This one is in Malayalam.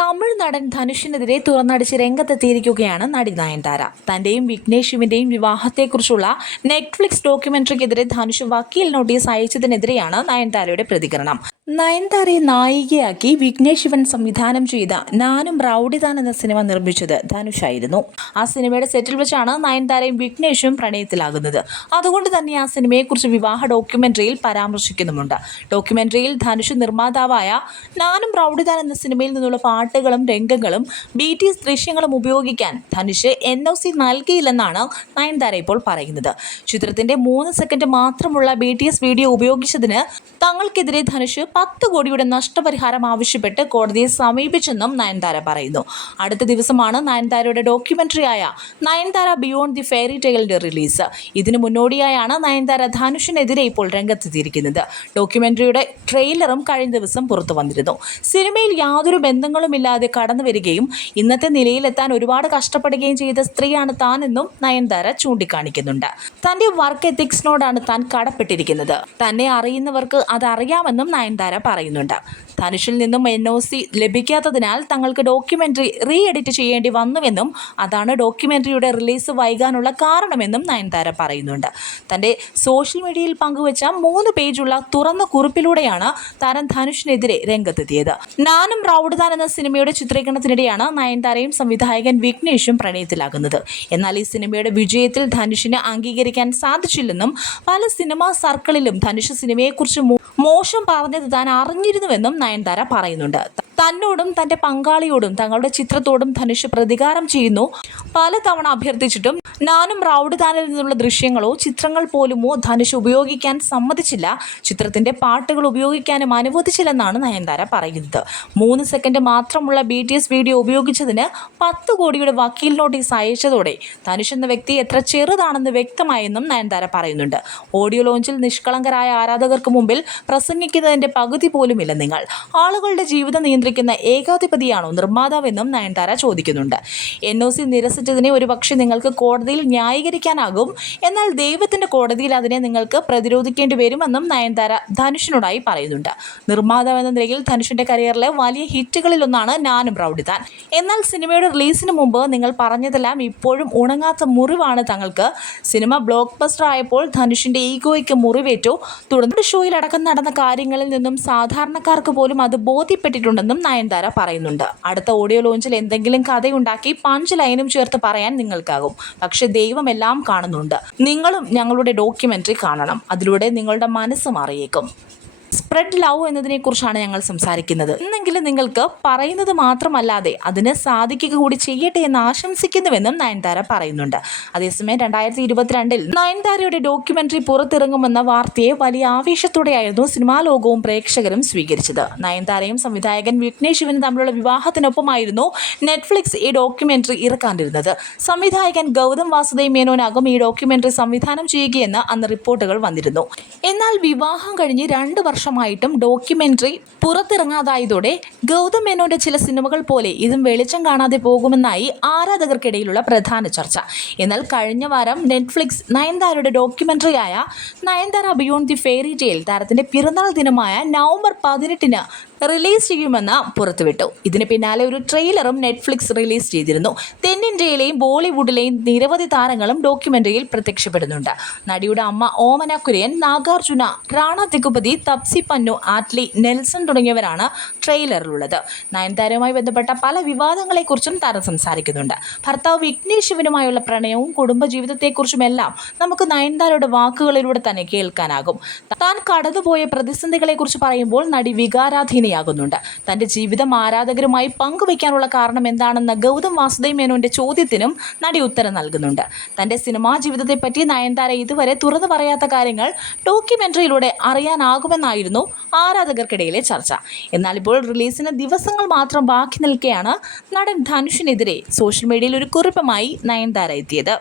തമിഴ് നടൻ ധനുഷിനെതിരെ തുറന്നടിച്ച് രംഗത്തെത്തിയിരിക്കുകയാണ് നടി നയൻതാര. തന്റെയും വിഘ്നേഷ് ശിവന്റെയും വിവാഹത്തെക്കുറിച്ചുള്ള നെറ്റ്ഫ്ലിക്സ് ഡോക്യുമെന്ററിക്കെതിരെ ധനുഷ് വക്കീൽ നോട്ടീസ് അയച്ചതിനെതിരെയാണ് നയൻതാരയുടെ പ്രതികരണം. നയൻതാരയെ നായികയാക്കി വിഘ്നേഷ് ശിവൻ സംവിധാനം ചെയ്ത നാനും റൌഡിതാൻ എന്ന സിനിമ നിർമ്മിച്ചത് ധനുഷായിരുന്നു. ആ സിനിമയുടെ സെറ്റിൽ വെച്ചാണ് നയൻതാരയും വിഘ്നേഷും പ്രണയത്തിലാകുന്നത്. അതുകൊണ്ട് തന്നെ ആ സിനിമയെക്കുറിച്ച് വിവാഹ ഡോക്യുമെന്ററിയിൽ പരാമർശിക്കുന്നുമുണ്ട്. ഡോക്യുമെന്ററിയിൽ ധനുഷ് നിർമ്മാതാവായ നാനും റൌഡിതാൻ എന്ന സിനിമയിൽ നിന്നുള്ള പാട്ടുകളും രംഗങ്ങളും BTS ദൃശ്യങ്ങളും ഉപയോഗിക്കാൻ ധനുഷ് NOC നൽകിയില്ലെന്നാണ് നയൻതാര ഇപ്പോൾ പറയുന്നത്. ചിത്രത്തിന്റെ 3 സെക്കൻഡ് മാത്രമുള്ള BTS വീഡിയോ ഉപയോഗിച്ചതിന് തങ്ങൾക്കെതിരെ ധനുഷ് 10 കോടിയുടെ നഷ്ടപരിഹാരം ആവശ്യപ്പെട്ട് കോടതിയെ സമീപിച്ചെന്നും നയൻതാര പറയുന്നു. അടുത്ത ദിവസമാണ് നയൻതാരയുടെ ഡോക്യുമെന്ററിയായ നയൻതാര ബിയോണ്ട് ദി ഫെയറി ടെയിലിന്റെ റിലീസ്. ഇതിനു മുന്നോടിയായാണ് നയൻതാര ധനുഷിനെതിരെ ഇപ്പോൾ രംഗത്തെത്തിയിരിക്കുന്നത്. ഡോക്യുമെന്ററിയുടെ ട്രെയിലറും കഴിഞ്ഞ ദിവസം പുറത്തു വന്നിരുന്നു. സിനിമയിൽ യാതൊരു ബന്ധങ്ങളുമില്ലാതെ കടന്നു വരികയും ഇന്നത്തെ നിലയിലെത്താൻ ഒരുപാട് കഷ്ടപ്പെടുകയും ചെയ്ത സ്ത്രീയാണ് താനെന്നും നയൻതാര ചൂണ്ടിക്കാണിക്കുന്നുണ്ട്. തന്റെ വർക്ക് എത്തിക്സിനോടാണ് താൻ കടപ്പെട്ടിരിക്കുന്നത്. തന്നെ അറിയുന്നവർക്ക് അതറിയാമെന്നും നയൻതാര പറയുന്നുണ്ട്. ധനുഷിൽ നിന്നും NOC ലഭിക്കാത്തതിനാൽ തങ്ങൾക്ക് ഡോക്യുമെന്ററി എഡിറ്റ് ചെയ്യേണ്ടി വന്നുവെന്നും അതാണ് ഡോക്യുമെന്ററിയുടെ റിലീസ് വൈകാനുള്ള കാരണമെന്നും നയൻതാര പറയുന്നുണ്ട്. തന്റെ സോഷ്യൽ മീഡിയയിൽ പങ്കുവച്ച 3 പേജുള്ള തുറന്ന കുറിപ്പിലൂടെയാണ് താരം ധനുഷിനെതിരെ രംഗത്തെത്തിയത്. നാനും റൌഡിതാൻ എന്ന സിനിമയുടെ ചിത്രീകരണത്തിനിടെയാണ് നയൻതാരയും സംവിധായകൻ വിഘ്നേഷും പ്രണയത്തിലാകുന്നത്. എന്നാൽ ഈ സിനിമയുടെ വിജയത്തിൽ ധനുഷിന് അംഗീകരിക്കാൻ സാധിച്ചില്ലെന്നും പല സിനിമാ സർക്കിളിലും ധനുഷ് സിനിമയെക്കുറിച്ച് മോശം പറഞ്ഞത് താൻ അറിഞ്ഞിരുന്നുവെന്നും നയൻതാര പറയുന്നുണ്ട്. തന്നോടും തന്റെ പങ്കാളിയോടും തങ്ങളുടെ ചിത്രത്തോടും ധനുഷ് പ്രതികാരം ചെയ്യുന്നു. പലതവണ അഭ്യർത്ഥിച്ചിട്ടും നാനും റൌഡിതാനിൽ നിന്നുള്ള ദൃശ്യങ്ങളോ ചിത്രങ്ങൾ പോലുമോ ധനുഷ് ഉപയോഗിക്കാൻ സമ്മതിച്ചില്ല. ചിത്രത്തിന്റെ പാട്ടുകൾ ഉപയോഗിക്കാനും അനുവദിച്ചില്ലെന്നാണ് നയൻതാര പറയുന്നത്. 3 സെക്കൻഡ് മാത്രമുള്ള BTS വീഡിയോ ഉപയോഗിച്ചതിന് 10 കോടിയുടെ വക്കീൽ നോട്ടീസ് അയച്ചതോടെ ധനുഷ് എന്ന വ്യക്തി എത്ര ചെറുതാണെന്ന് വ്യക്തമായെന്നും നയൻതാര പറയുന്നുണ്ട്. ഓഡിയോ ലോഞ്ചിൽ നിഷ്കളങ്കരായ ആരാധകർക്ക് മുമ്പിൽ പ്രസംഗിക്കുന്നതിന്റെ പകുതി പോലുമില്ല നിങ്ങൾ. ആളുകളുടെ ജീവിതം നിയന്ത്രിക്കുന്ന ഏകാധിപതിയാണോ നിർമ്മാതാവെന്നും നയൻതാര ചോദിക്കുന്നുണ്ട്. NOC നിരസിച്ചതിനെ ഒരുപക്ഷെ നിങ്ങൾക്ക് കോടതിയിൽ ന്യായീകരിക്കാനാകും. എന്നാൽ ദൈവത്തിന്റെ കോടതിയിൽ അതിനെ നിങ്ങൾക്ക് പ്രതിരോധിക്കേണ്ടി വരുമെന്നും നയൻതാര ധനുഷിനോടായി പറയുന്നുണ്ട്. നിർമ്മാതാവെന്ന നിലയിൽ ധനുഷിന്റെ കരിയറിലെ വലിയ ഹിറ്റുകളിലൊന്നാണ് നാനും റൌഡിതാൻ. എന്നാൽ സിനിമയുടെ റിലീസിന് മുമ്പ് നിങ്ങൾ പറഞ്ഞതെല്ലാം ഇപ്പോഴും ഉണങ്ങാത്ത മുറിവാണ് തങ്ങൾക്ക്. സിനിമ ബ്ലോക്ക് ബസ്റ്റർ ആയപ്പോൾ ധനുഷിന്റെ ഈഗോയ്ക്ക് മുറിവേറ്റു. തുടർന്ന് ഷോയിൽ അടക്കം നടന്ന കാര്യങ്ങളിൽ നിന്നും സാധാരണക്കാർക്ക് പോലും അത് ബോധ്യപ്പെട്ടിട്ടുണ്ടെന്നും നയൻതാര പറയുന്നുണ്ട്. അടുത്ത ഓഡിയോ ലോഞ്ചിൽ എന്തെങ്കിലും കഥയുണ്ടാക്കി പഞ്ച് ലൈനും ചേർത്ത് പറയാൻ നിങ്ങൾക്കാകും. പക്ഷെ ദൈവം എല്ലാം കാണുന്നുണ്ട്. നിങ്ങളും ഞങ്ങളുടെ ഡോക്യുമെന്ററി കാണണം. അതിലൂടെ നിങ്ങളുടെ മനസ്സ് മാറിയേക്കും. സ്പ്രെഡ് ലവ് എന്നതിനെക്കുറിച്ചാണ് ഞങ്ങൾ സംസാരിക്കുന്നത്. എന്നെങ്കിലും നിങ്ങൾക്ക് പറയുന്നത് മാത്രമല്ലാതെ അതിന് സാധിക്കുക കൂടി ചെയ്യട്ടെ എന്ന് ആശംസിക്കുന്നുവെന്നും നയൻതാര പറയുന്നുണ്ട്. അതേസമയം 2022 നയൻതാരയുടെ ഡോക്യുമെന്ററി പുറത്തിറങ്ങുമെന്ന വാർത്തയെ വലിയ ആവേശത്തോടെയായിരുന്നു സിനിമാ ലോകവും പ്രേക്ഷകരും സ്വീകരിച്ചത്. നയൻതാരയും സംവിധായകൻ വിഘ്നേഷ് ശിവനും തമ്മിലുള്ള വിവാഹത്തിനൊപ്പമായിരുന്നു നെറ്റ്ഫ്ലിക്സ് ഈ ഡോക്യുമെന്ററി ഇറക്കാനിരുന്നത്. സംവിധായകൻ ഗൗതം വാസുദേവ് മേനോനാകും ഈ ഡോക്യുമെന്ററി സംവിധാനം ചെയ്യുകയെന്ന് അന്ന് റിപ്പോർട്ടുകൾ വന്നിരുന്നു. എന്നാൽ വിവാഹം കഴിഞ്ഞ് 2 വർഷമായിട്ടും ഡോക്യുമെന്ററി പുറത്തിറങ്ങാതായതോടെ ഗൗതം മേനോന്റെ ചില സിനിമകൾ പോലെ ഇതും വെളിച്ചം കാണാതെ പോകുമെന്നായി ആരാധകർക്കിടയിലുള്ള പ്രധാന ചർച്ച. എന്നാൽ കഴിഞ്ഞ വാരം നെറ്റ്ഫ്ലിക്സ് നയൻതാരയുടെ ഡോക്യുമെന്ററിയായ Nayanthara beyond the fairy tale താരത്തിന്റെ പിറന്നാൾ ദിനമായ നവംബർ 18 റിലീസ് ചെയ്യുമെന്ന് പുറത്തുവിട്ടു. ഇതിന് പിന്നാലെ ഒരു ട്രെയിലറും നെറ്റ്ഫ്ലിക്സ് റിലീസ് ചെയ്തിരുന്നു. തെന്നിന്ത്യയിലെയും ബോളിവുഡിലെയും നിരവധി താരങ്ങളും ഡോക്യുമെന്ററിയിൽ പ്രത്യക്ഷപ്പെടുന്നുണ്ട്. നടിയുടെ അമ്മ ഓമന കുര്യൻ, നാഗാർജുന, റാണ തികുപതി, തപ്സി പന്നു, ആറ്റ്ലി, നെൽസൺ തുടങ്ങിയവരാണ് ട്രെയിലറിലുള്ളത്. നയൻതാരയുമായി ബന്ധപ്പെട്ട പല വിവാദങ്ങളെക്കുറിച്ചും താരം സംസാരിക്കുന്നുണ്ട്. ഭർത്താവ് വിഘ്നേഷ് ശിവനുമായുള്ള പ്രണയവും കുടുംബജീവിതത്തെക്കുറിച്ചുമെല്ലാം നമുക്ക് നയൻതാരയുടെ വാക്കുകളിലൂടെ തന്നെ കേൾക്കാനാകും. താൻ കടന്നുപോയ പ്രതിസന്ധികളെക്കുറിച്ച് പറയുമ്പോൾ നടി വികാരാധീന യാകുന്നുണ്ട്. തന്റെ ജീവിതം ആരാധകരുമായി പങ്കുവയ്ക്കാനുള്ള കാരണം എന്താണെന്ന ഗൗതം വാസുദേവ് മേനോന്റെ ചോദ്യത്തിനും നടി ഉത്തരം നൽകുന്നുണ്ട്. തന്റെ സിനിമാ ജീവിതത്തെപ്പറ്റി നയൻതാര ഇതുവരെ തുറന്നു പറയാത്ത കാര്യങ്ങൾ ഡോക്യുമെന്ററിയിലൂടെ അറിയാനാകുമെന്നായിരുന്നു ആരാധകർക്കിടയിലെ ചർച്ച. എന്നാൽ ഇപ്പോൾ റിലീസിന് ദിവസങ്ങൾ മാത്രം ബാക്കി നിൽക്കെയാണ് നടൻ ധനുഷിനെതിരെ സോഷ്യൽ മീഡിയയിൽ ഒരു കുറിപ്പുമായി നയൻതാര എത്തിയത്.